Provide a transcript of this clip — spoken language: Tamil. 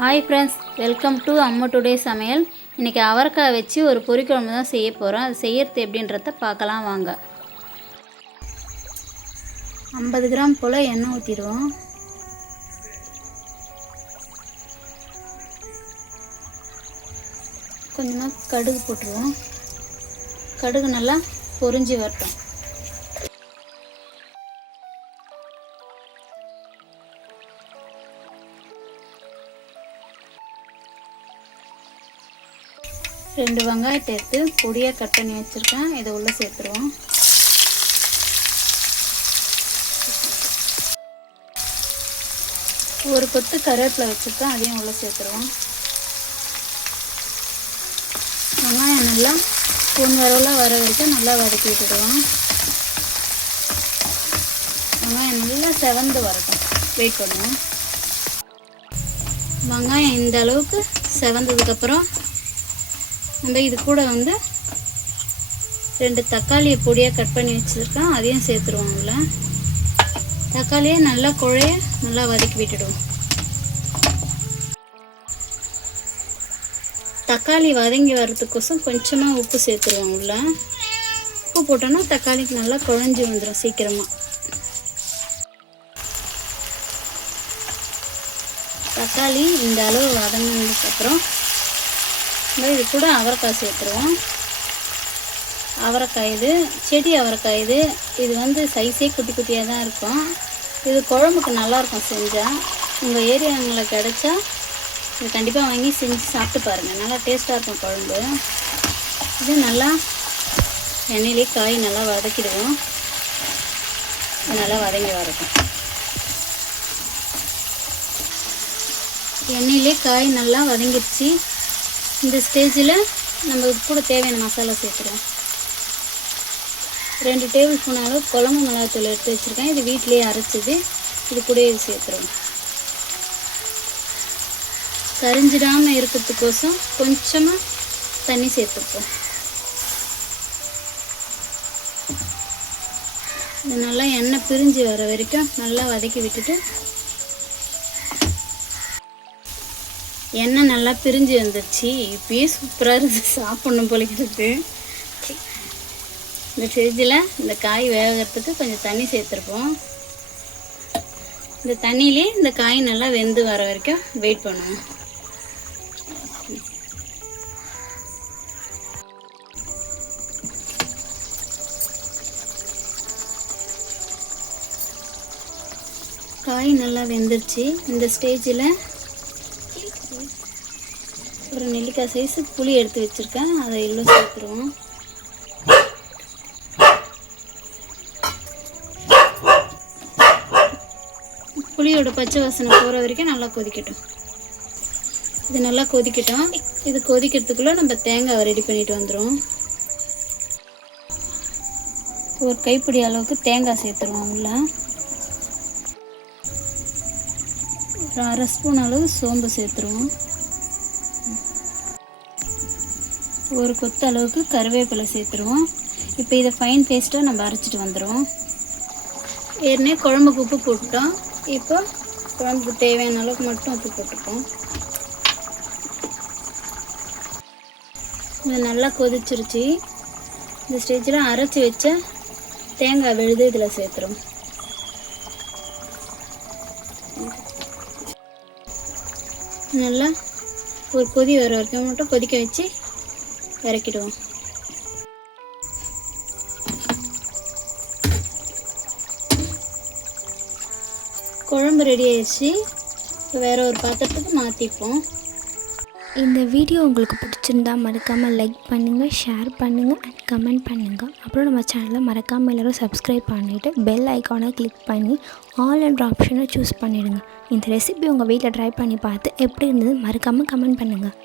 ஹாய் ஃப்ரெண்ட்ஸ், வெல்கம் டு அம்மா டுடே சமையல். இன்றைக்கி அவரைக்காய் வச்சு ஒரு பொரிக்குழம்பு தான் செய்ய போகிறோம். அது செய்யறது எப்படின்றத பார்க்கலாம் வாங்க. 50 கிராம் போல் எண்ணெய் ஊற்றிடுவோம். கொஞ்சமாக கடுகு போட்டுருவோம். கடுகு நல்லா பொரிஞ்சு வரட்டும். ரெண்டு வெங்காயத்தை எடுத்து பொடியாக கட் பண்ணி வச்சுருக்கேன். இதை உள்ளே சேர்த்துருவோம். ஒரு கொத்து கருவேப்பிலை வச்சுருக்கேன், அதையும் உள்ளே சேர்த்துருவோம். வெங்காயம் நல்லா பொன்வரவில் வர வரைக்கும் நல்லா வதக்கி விட்டுடுவோம். வெங்காயம் நல்லா செவந்து வரட்டும், வெயிட் பண்ணுவோம். வெங்காயம் இந்த அளவுக்கு செவந்ததுக்கப்புறம் நம்ம இது கூட 2 தக்காளியை பொடியாக கட் பண்ணி வச்சுருக்கேன், அதையும் சேர்த்துருவோம்ல. தக்காளியை நல்லா குழைய நல்லா வதக்கி விட்டுடுவோம். தக்காளி வதங்கி வர்றதுக்கோசம் கொஞ்சமாக உப்பு சேர்த்துருவோம். உள்ள உப்பு போட்டோன்னா தக்காளிக்கு நல்லா குழஞ்சி வந்துடும் சீக்கிரமாக. தக்காளி இந்த அளவு வதங்கினதுக்கப்புறம் இது கூட அவரைக்காய் சேர்த்துருவோம். அவரைக்காய் இது செடி அவரைக்காய். இது சைஸே குட்டி குட்டியாக தான் இருக்கும். இது குழம்புக்கு நல்லாயிருக்கும் செஞ்சால். உங்கள் ஏரியாங்களில் கிடச்சா இது கண்டிப்பாக வாங்கி செஞ்சு சாப்பிட்டு பாருங்கள், நல்லா டேஸ்ட்டாக இருக்கும் குழம்பு. இது நல்லா எண்ணெயிலே காய் நல்லா வதக்கிடுவோம். நல்லா வதங்கி வரட்டும். எண்ணெயிலே காய் நல்லா வதங்கிடுச்சு. இந்த ஸ்டேஜில் நம்ம இது கூட தேவையான மசாலா சேர்த்துறோம். 2 டேபிள் ஸ்பூன் அளவு குழம்பு மிளகாத்தூள் எடுத்து வச்சுருக்கேன். இது வீட்டிலேயே அரைச்சிது. இது கூட இது சேர்த்துருவோம். கரிஞ்சிடாமல் இருக்கிறதுக்கோசம் கொஞ்சமாக தண்ணி சேர்த்துப்போம். இது நல்லா எண்ணெய் பிரிஞ்சு வர வரைக்கும் நல்லா வதக்கி விட்டுட்டு, எண்ணெய் நல்லா பிரிஞ்சு வந்துடுச்சு. இப்பயே சூப்பராக இருக்குது, சாப்பிட்ணும் போலிக்கிறது. இந்த ஸ்டேஜில் இந்த காய் வேகிறதுக்கு கொஞ்சம் தண்ணி சேர்த்துருப்போம். இந்த தண்ணியிலே இந்த காய் நல்லா வெந்து வர வரைக்கும் வெயிட் பண்ணுவோம். காய் நல்லா வெந்துருச்சு. இந்த ஸ்டேஜில் ஒரு நெல்லிக்காய் சைஸு புளி எடுத்து வச்சுருக்கேன், அதை எள்ளு சேர்த்துருவோம். புளியோட பச்சை வாசனை போகிற வரைக்கும் நல்லா கொதிக்கட்டும். இது நல்லா கொதிக்கட்டும். இது கொதிக்கிறதுக்குள்ளே நம்ம தேங்காவை ரெடி பண்ணிட்டு வந்துடுவோம். ஒரு கைப்பிடி அளவுக்கு தேங்காய் சேர்த்துருவோம். உள்ள ஒரு அரை ஸ்பூன் அளவு சோம்பு சேர்த்துருவோம். ஒரு கொத்து அளவுக்கு கருவேப்பிலை சேர்த்துருவோம். இப்போ இதை ஃபைன் பேஸ்ட்டாக நம்ம அரைச்சிட்டு வந்துடுவோம். ஏற்கனவே குழம்புக்கு உப்பு போட்டுட்டோம். இப்போ குழம்புக்கு தேவையான அளவுக்கு மட்டும் உப்பு போட்டுப்போம். இது நல்லா கொதிச்சிருச்சு. இந்த ஸ்டேஜில் அரைச்சி வச்ச தேங்காய் விழுது இதில் சேர்த்துரும். நல்லா ஒரு கொதி வர வரைக்கும் மட்டும் கொதிக்க வச்சு இறக்கிடுவோம். குழம்பு ரெடி ஆயிடுச்சு. வேறு ஒரு பாத்திரத்துக்கு மாற்றிப்போம். இந்த வீடியோ உங்களுக்கு பிடிச்சிருந்தா மறக்காமல் லைக் பண்ணுங்கள், ஷேர் பண்ணுங்கள் அண்ட் கமெண்ட் பண்ணுங்கள். அப்புறம் நம்ம சேனலை மறக்காமல் எல்லோரும் சப்ஸ்கிரைப் பண்ணிவிட்டு பெல் ஐக்கானை கிளிக் பண்ணி ஆல் என்ற ஆப்ஷனை சூஸ் பண்ணிவிடுங்க. இந்த ரெசிபி உங்கள் வீட்டில் ட்ரை பண்ணி பார்த்து எப்படி இருந்தது மறக்காமல் கமெண்ட் பண்ணுங்கள்.